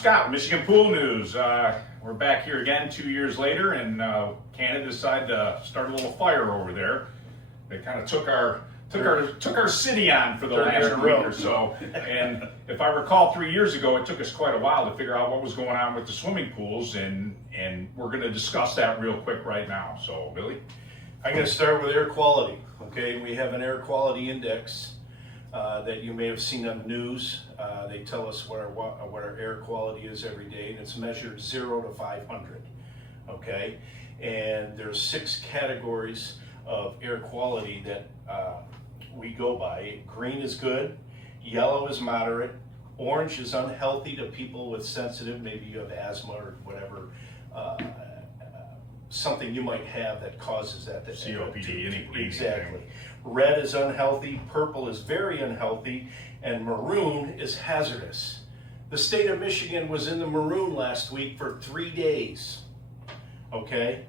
Scott with Michigan Pool News. We're back here again 2 years later, and Canada decided to start a little fire over there. They kind of took our city on for the last week or so. And if I recall, 3 years ago, it took us quite a while to figure out what was going on with the swimming pools, and we're going to discuss that real quick right now. So, Billy? I'm going to start with air quality. Okay, we have an air quality index that you may have seen on the news. They tell us what our air quality is every day, and it's measured 0 to 500. Okay, and there's 6 categories of air quality that we go by. Green is good, yellow is moderate, orange is unhealthy to people with sensitive, maybe you have asthma or whatever, something you might have that causes that. COPD, exactly. Red is unhealthy, purple is very unhealthy, and maroon is hazardous. The state of Michigan was in the maroon last week for 3 days. Okay?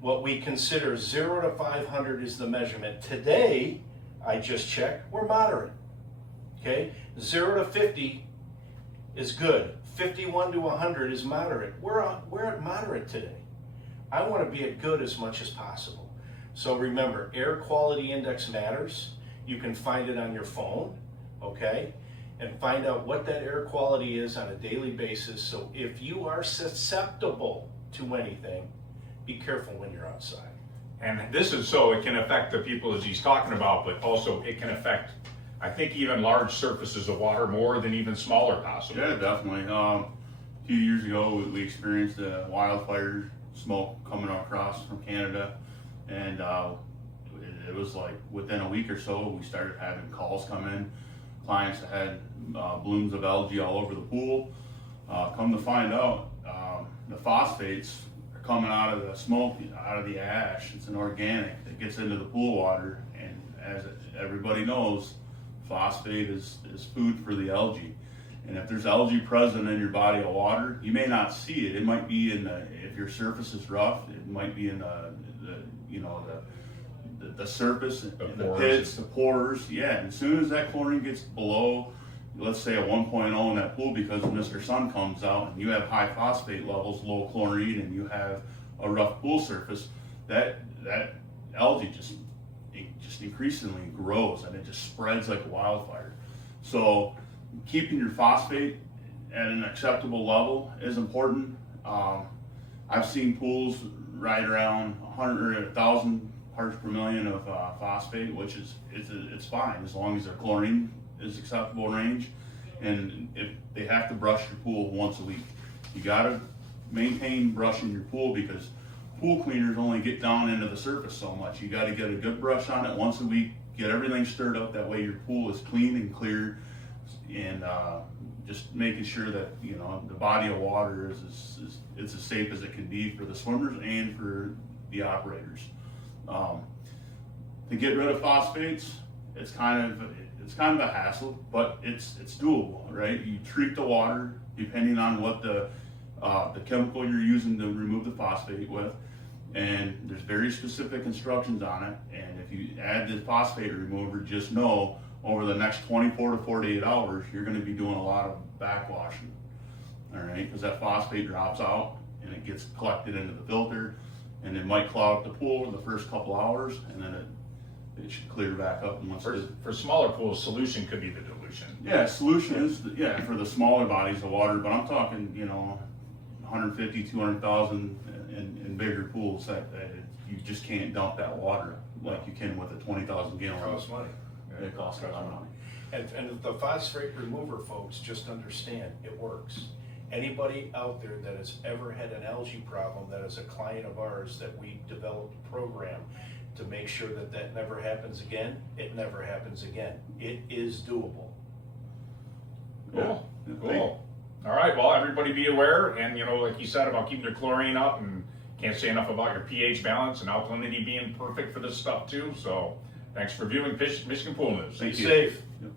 What we consider 0 to 500 is the measurement. Today, I just checked, we're moderate. Okay? 0 to 50 is good. 51 to 100 is moderate. We're at moderate today. I want to be at good as much as possible. So remember, air quality index matters. You can find it on your phone, okay? And find out what that air quality is on a daily basis. So if you are susceptible to anything, be careful when you're outside. And this is so it can affect the people as he's talking about, but also it can affect, I think, even large surfaces of water more than even smaller possibly. Yeah, definitely. A few years ago, we experienced a wildfire smoke coming across from Canada, and it was like within a week or so, we started having calls come in. Clients that had blooms of algae all over the pool. Come to find out, the phosphates are coming out of the smoke, out of the ash. It's an organic that gets into the pool water, and as everybody knows, phosphate is food for the algae. And if there's algae present in your body of water, you may not see it. It might be in if your surface is rough, it might be in the surface, the pits, the pores. Yeah, and as soon as that chlorine gets below, let's say a 1.0 in that pool because Mr. Sun comes out and you have high phosphate levels, low chlorine, and you have a rough pool surface, that algae just increasingly grows and it just spreads like a wildfire. So keeping your phosphate at an acceptable level is important. I've seen pools right around 100 or 1,000 parts per million of phosphate, which it's fine as long as their chlorine is acceptable range. And if they have to brush your pool once a week, you got to maintain brushing your pool because pool cleaners only get down into the surface so much. You got to get a good brush on it once a week, get everything stirred up. That way your pool is clean and clear, and just making sure that the body of water is as safe as it can be for the swimmers and for the operators. To get rid of phosphates, it's kind of a hassle, but it's doable, right? You treat the water depending on what the chemical you're using to remove the phosphate with, and there's very specific instructions on it. And if you add the phosphate remover, just know over the next 24 to 48 hours, you're going to be doing a lot of backwashing, all right? Because that phosphate drops out and it gets collected into the filter, and it might clog up the pool the first couple hours, and then it should clear back up. And for smaller pools, solution could be the dilution. Yeah, solution is for the smaller bodies of water, but I'm talking 150, 200,000 in bigger pools that you just can't dump that water like you can with a 20,000 gallon. It costs money. It costs a lot of money. And the phosphate remover, folks, just understand, it works. Anybody out there that has ever had an algae problem that is a client of ours that we developed a program to make sure that never happens again, it never happens again. It is doable. Cool. Cool. All right, well, everybody be aware, and like you said about keeping your chlorine up, and can't say enough about your pH balance and alkalinity being perfect for this stuff too. So thanks for viewing Michigan Pool News. Be safe. Yep.